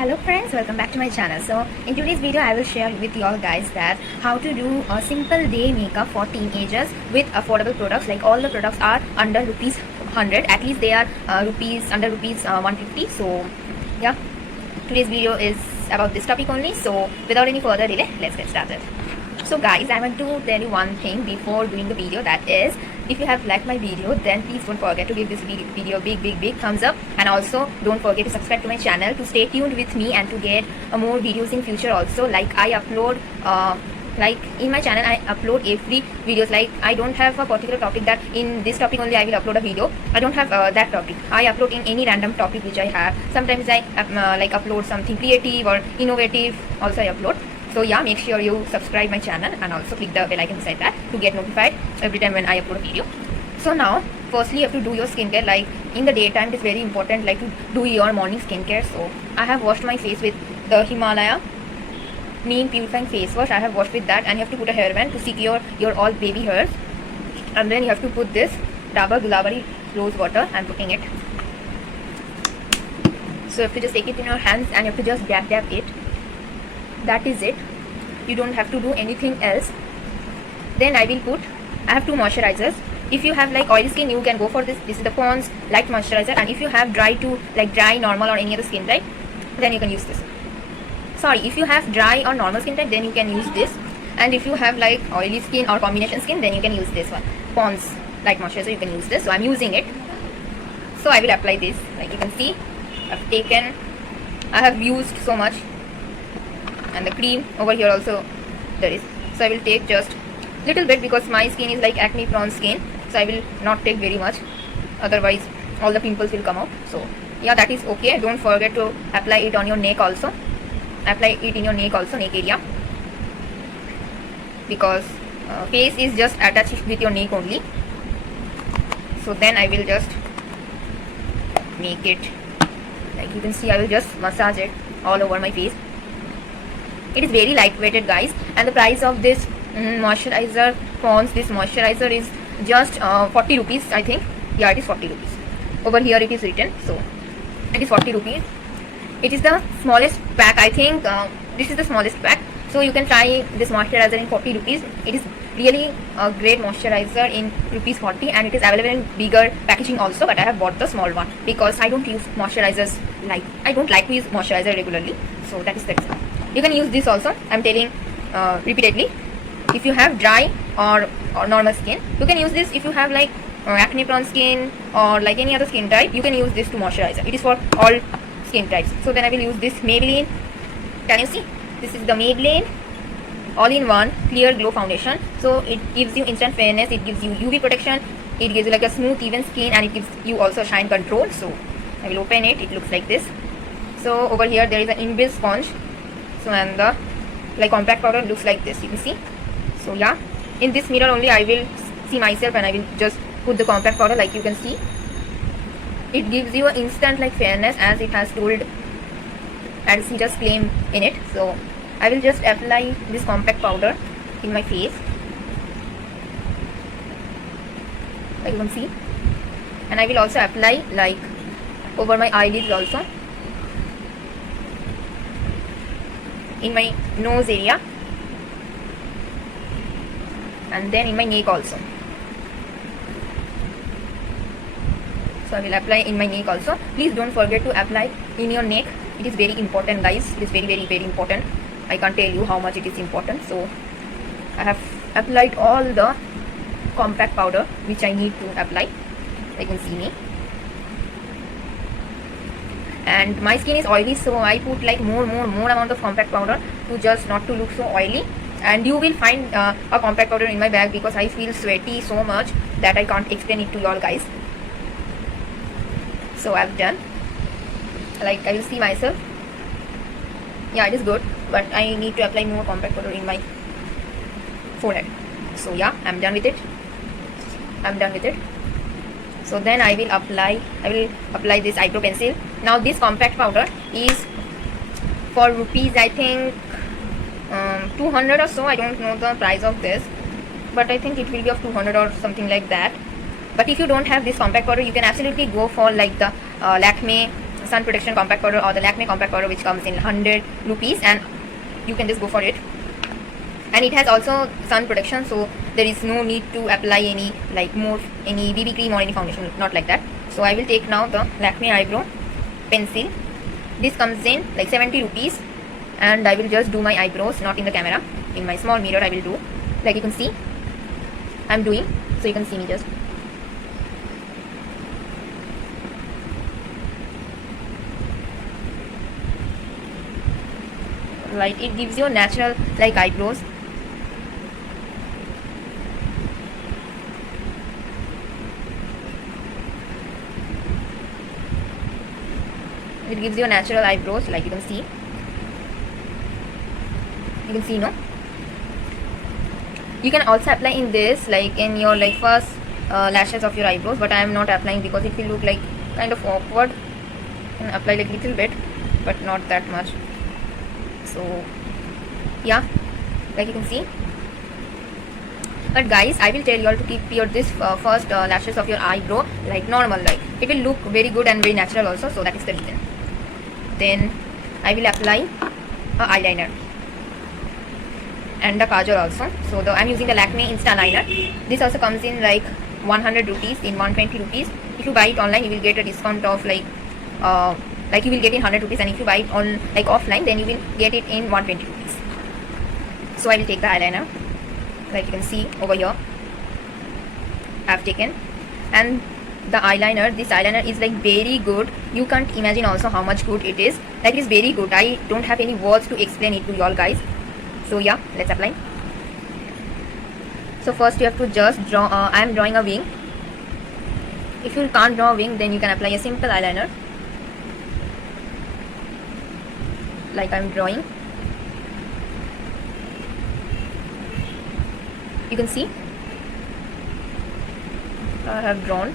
Hello friends, welcome back to my channel. So in today's video I will share with you all guys that how to do a simple day makeup for teenagers with affordable products. Like all the products are under rupees 100, at least they are under rupees 150. So yeah, today's video is about this topic only. So without any further delay, let's get started. So guys, I want to tell you one thing before doing the video, that is, if you have liked my video, then please don't forget to give this video a big thumbs up, and also don't forget to subscribe to my channel to stay tuned with me and to get more videos in future also. Like I upload like in my channel I upload every videos. Like I don't have a particular topic that in this topic only I will upload a video. I don't have that topic. I upload in any random topic which I have. Sometimes I like upload something creative or innovative also I upload. So yeah, make sure you subscribe my channel and also click the bell icon beside that to get notified every time when I upload a video. So now, firstly you have to do your skincare. Like in the daytime it is very important like to do your morning skincare. So I have washed my face with the Himalaya Neem Purifying Face Wash. I have washed with that, and you have to put a hairband to secure your all baby hairs. And then you have to put this Dabur Gulabari Rose Water. I'm putting it. So you have to just take it in your hands and you have to just dab it. That is it. You don't have to do anything else. Then I have two moisturizers. If you have like oily skin, you can go for this. This is the Pond's Light Moisturizer. And if you have dry normal or any other skin type, then you can use this. Sorry, if you have dry or normal skin type, then you can use this. And if you have like oily skin or combination skin, then you can use this one, Pond's Light Moisturizer. You can use this. So I'm using it. So I will apply this. Like you can see, I have used so much. And the cream over here also there is. So I will take just little bit because my skin is like acne prone skin. So I will not take very much, otherwise all the pimples will come out. So yeah, that is okay. Don't forget to apply it on your neck also. Apply it in your neck also, neck area, because face is just attached with your neck only. So then I will just make it, like you can see, I will just massage it all over my face. It is very lightweighted guys, and the price of this moisturizer, Pond's this moisturizer is just 40 rupees I think. Yeah, it is 40 rupees. Over here it is written, so it is 40 rupees. It is the smallest pack I think. This is the smallest pack, so you can try this moisturizer in 40 rupees. It is really a great moisturizer in rupees 40, and it is available in bigger packaging also, but I have bought the small one because I don't use moisturizers, like I don't like to use moisturizer regularly. So that is the reason. You can use this also. I'm telling repeatedly, if you have dry or normal skin, you can use this. If you have like acne prone skin or like any other skin type, you can use this to moisturizer. It is for all skin types. So then I will use this Maybelline. Can you see? This is the Maybelline all-in-one clear glow foundation. So it gives you instant fairness, it gives you UV protection, it gives you like a smooth even skin, and it gives you also shine control. So I will open it. It looks like this. So over here there is an inbuilt sponge. So and the like compact powder looks like this, you can see. So yeah, in this mirror only I will see myself, and I will just put the compact powder. Like you can see, it gives you an instant like fairness, as it has told Adidas claim in it. So I will just apply this compact powder in my face, like you can see, and I will also apply like over my eyelids also, in my nose area, and then in my neck also. So I will apply in my neck also. Please don't forget to apply in your neck. It is very important guys. It is very important. I can't tell you how much it is important. So I have applied all the compact powder which I need to apply. You can see me. And my skin is oily, so I put like more amount of compact powder to just not to look so oily. And you will find a compact powder in my bag because I feel sweaty so much that I can't explain it to you all guys. So I've done, like I will see myself. Yeah, it is good, but I need to apply more compact powder in my forehead. So yeah, I'm done with it. So then I will apply this eyebrow pencil. Now this compact powder is for rupees I think 200 or so. I don't know the price of this, but I think it will be of 200 or something like that. But if you don't have this compact powder, you can absolutely go for like the Lakme sun protection compact powder or the Lakme compact powder, which comes in 100 rupees, and you can just go for it. And it has also sun protection, so there is no need to apply any any BB cream or any foundation, not like that. So I will take now the Lakme eyebrow pencil. This comes in like 70 rupees, and I will just do my eyebrows, not in the camera, in my small mirror I will do, like you can see I'm doing, so you can see me just. Like it gives you natural like eyebrows. It gives you natural eyebrows, like you can see. You can see, no? You can also apply in this, like in your like first lashes of your eyebrows, but I am not applying because it will look like kind of awkward. You can apply like little bit, but not that much. So yeah, like you can see. But guys, I will tell you all to keep your this first lashes of your eyebrow like normal, like it will look very good and very natural also, so that is the reason. Then I will apply a eyeliner and the kajal also. So I'm using the Lakme Insta Liner. This also comes in like 100 rupees, in 120 rupees. If you buy it online, you will get a discount of like you will get in 100 rupees, and if you buy it on like offline, then you will get it in 120 rupees. So I will take the eyeliner, like you can see over here I have taken. And the eyeliner, this eyeliner is like very good. You can't imagine also how much good it is. Like it is very good. I don't have any words to explain it to you all guys. So yeah, let's apply. So first you have to just draw, I am drawing a wing. If you can't draw a wing, then you can apply a simple eyeliner, like I am drawing. You can see I have drawn.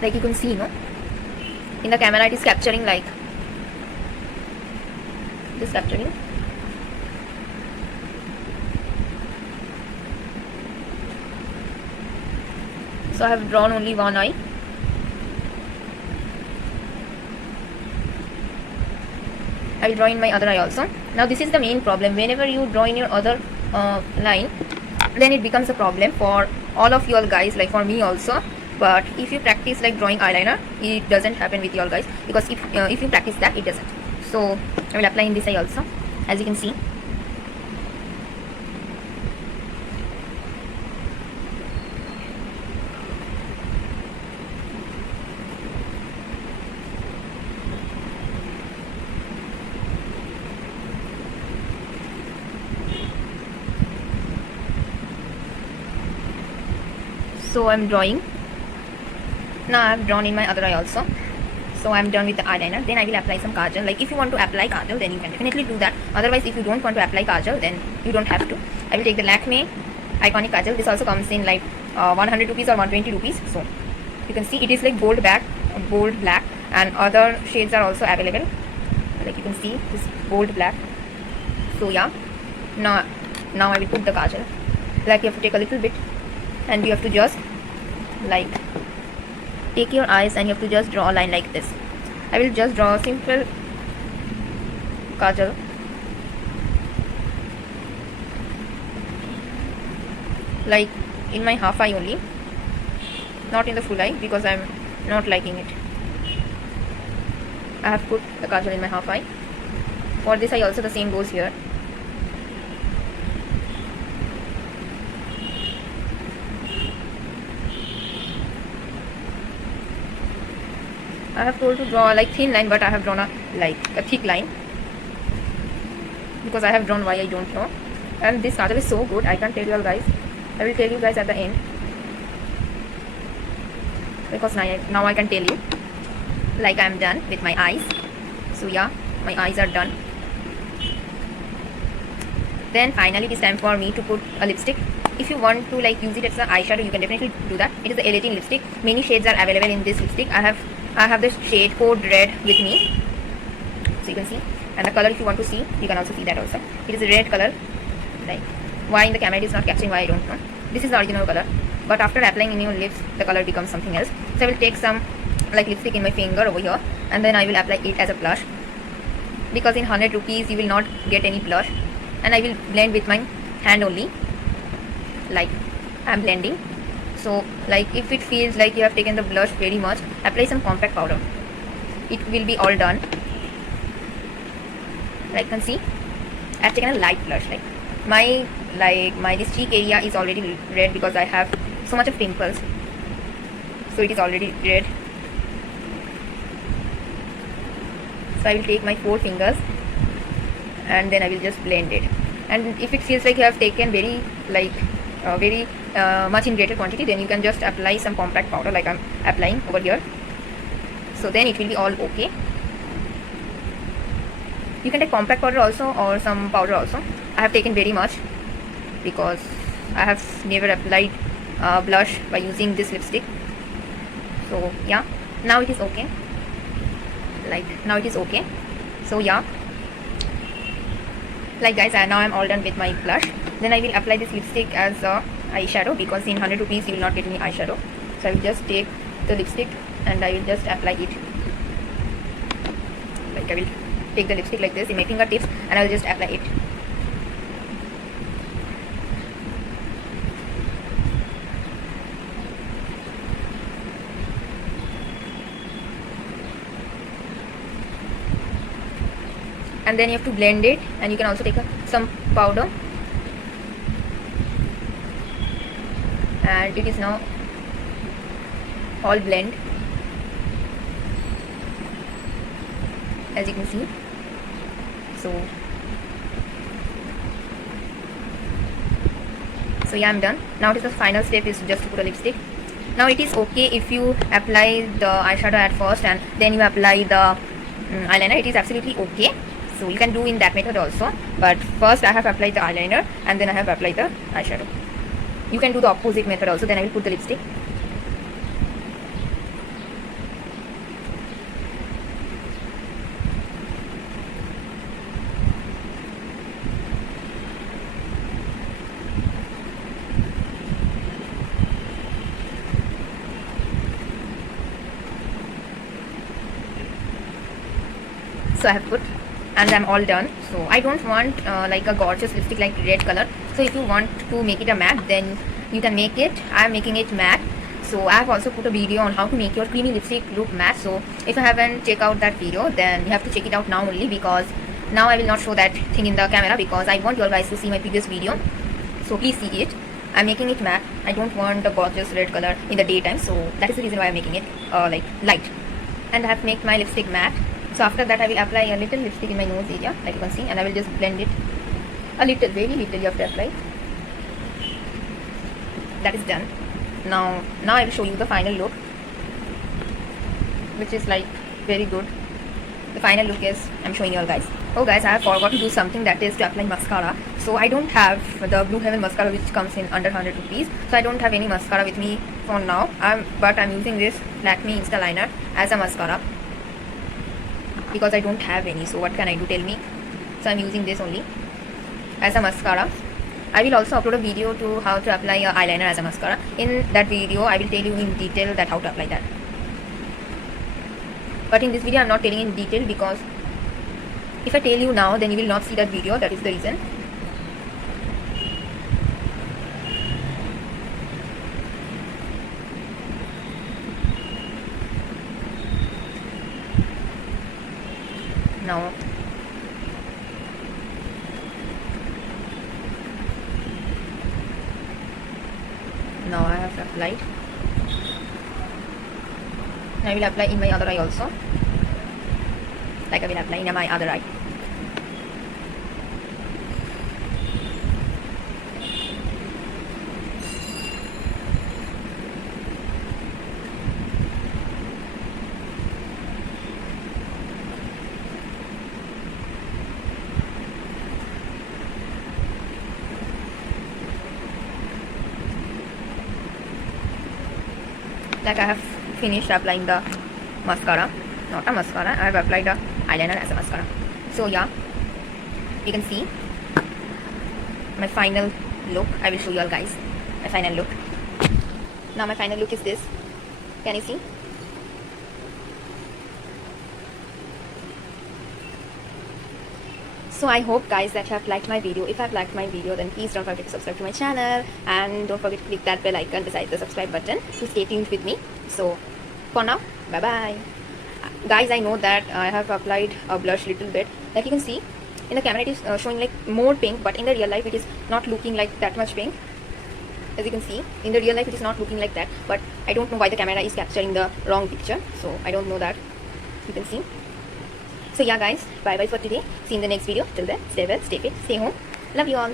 Like you can see, no? In the camera it is capturing like this, capturing. So I have drawn only one eye. I will draw in my other eye also. Now this is the main problem. Whenever you draw in your other line, then it becomes a problem for all of you all guys, like for me also. But if you practice like drawing eyeliner, it doesn't happen with you all guys, because if you practice that, it doesn't. So I will apply in this eye also, as you can see. So I am drawing. Now I have drawn in my other eye also. So I am done with the eyeliner. Then I will apply some kajal. Like if you want to apply kajal, then you can definitely do that. Otherwise, if you don't want to apply kajal, then you don't have to. I will take the Lakme Iconic Kajal. This also comes in like 100 rupees or 120 rupees. So you can see it is like bold black, and other shades are also available. Like you can see this bold black. So yeah, now I will put the kajal. Like you have to take a little bit, and you have to just like take your eyes and you have to just draw a line like this. I will just draw a simple kajal. Like in my half eye only, not in the full eye, because I am not liking it. I have put the kajal in my half eye. For this eye also the same goes here. I have told to draw like thin line, but I have drawn a thick line, because I have drawn why I don't know. And this kajal is so good, I can't tell you all guys. I will tell you guys at the end, because now I can tell you. Like I am done with my eyes. So yeah, my eyes are done. Then finally it is time for me to put a lipstick. If you want to like use it as an eyeshadow, you can definitely do that. It is the L18 lipstick. Many shades are available in this lipstick. I have the shade Code Red with me, so you can see. And the color, if you want to see, you can also see that also. It is a red color, like Why in the camera it is not catching, why I don't know. This is the original color, but after applying in your lips the color becomes something else. So I will take some like lipstick in my finger over here, and then I will apply it as a blush, because in 100 rupees you will not get any blush. And I will blend with my hand only, like I am blending. So like if it feels like you have taken the blush very much, apply some compact powder. It will be all done. Like you can see, I have taken a light blush. Like my this cheek area is already red because I have so much of pimples, so it is already red. So I will take my 4 fingers and then I will just blend it. And if it feels like you have taken very much in greater quantity, then you can just apply some compact powder like I'm applying over here. So then it will be all okay. You can take compact powder also or some powder also. I have taken very much because I have never applied blush by using this lipstick. So yeah, now it is okay. Now it is okay. So yeah, like guys, now I'm all done with my blush. Then I will apply this lipstick as a eyeshadow, because in 100 rupees you will not get any eyeshadow. So I will just take the lipstick and I will just apply it. Like I will take the lipstick like this in my fingertips and I will just apply it. And then you have to blend it, and you can also take some powder, and it is now all blend, as you can see. So yeah, I'm done. Now it is the final step, is just to put a lipstick. Now it is okay if you apply the eyeshadow at first and then you apply the eyeliner. It is absolutely okay. So you can do in that method also, but first I have applied the eyeliner and then I have applied the eyeshadow. You can do the opposite method also. Then I will put the lipstick. So I have put, and I'm all done. So I don't want like a gorgeous lipstick like red color. So if you want to make it a matte, then you can make it. I'm making it matte. So I have also put a video on how to make your creamy lipstick look matte. So if you haven't checked out that video, then you have to check it out now only, because now I will not show that thing in the camera because I want you guys to see my previous video. So please see it. I'm making it matte. I don't want a gorgeous red color in the daytime. So that is the reason why I'm making it like light. And I have made my lipstick matte. So after that I will apply a little lipstick in my nose area, like you can see, and I will just blend it a little, very little you have to apply. That is done. Now I will show you the final look, which is like very good. The final look is, I'm showing you all guys. Oh guys, I have forgot to do something, that is to apply mascara. So I don't have the Blue Heaven mascara which comes in under 100 rupees. So I don't have any mascara with me for now. But I'm using this Lakme Insta Liner as a mascara, because I don't have any. So what can I do, tell me? So I'm using this only as a mascara. I will also upload a video to how to apply a eyeliner as a mascara. In that video I will tell you in detail that how to apply that. But in this video I'm not telling in detail, because if I tell you now then you will not see that video. That is the reason. Now I have applied. I will apply in my other eye also, like I will apply in my other eye. Like I have finished applying the mascara, not a mascara, I have applied the eyeliner as a mascara. So yeah, you can see my final look. I will show you all guys my final look. Now my final look is this. Can you see? So I hope guys that you have liked my video. If you have liked my video, then please don't forget to subscribe to my channel, and don't forget to click that bell icon beside the subscribe button to stay tuned with me. So for now, bye bye. Guys, I know that I have applied a blush little bit. Like you can see in the camera it is showing like more pink, but in the real life it is not looking like that much pink. As you can see, in the real life it is not looking like that, but I don't know why the camera is capturing the wrong picture, so I don't know that. You can see. So yeah guys, bye bye for today. See you in the next video. Till then, stay well, stay fit, stay home. Love you all.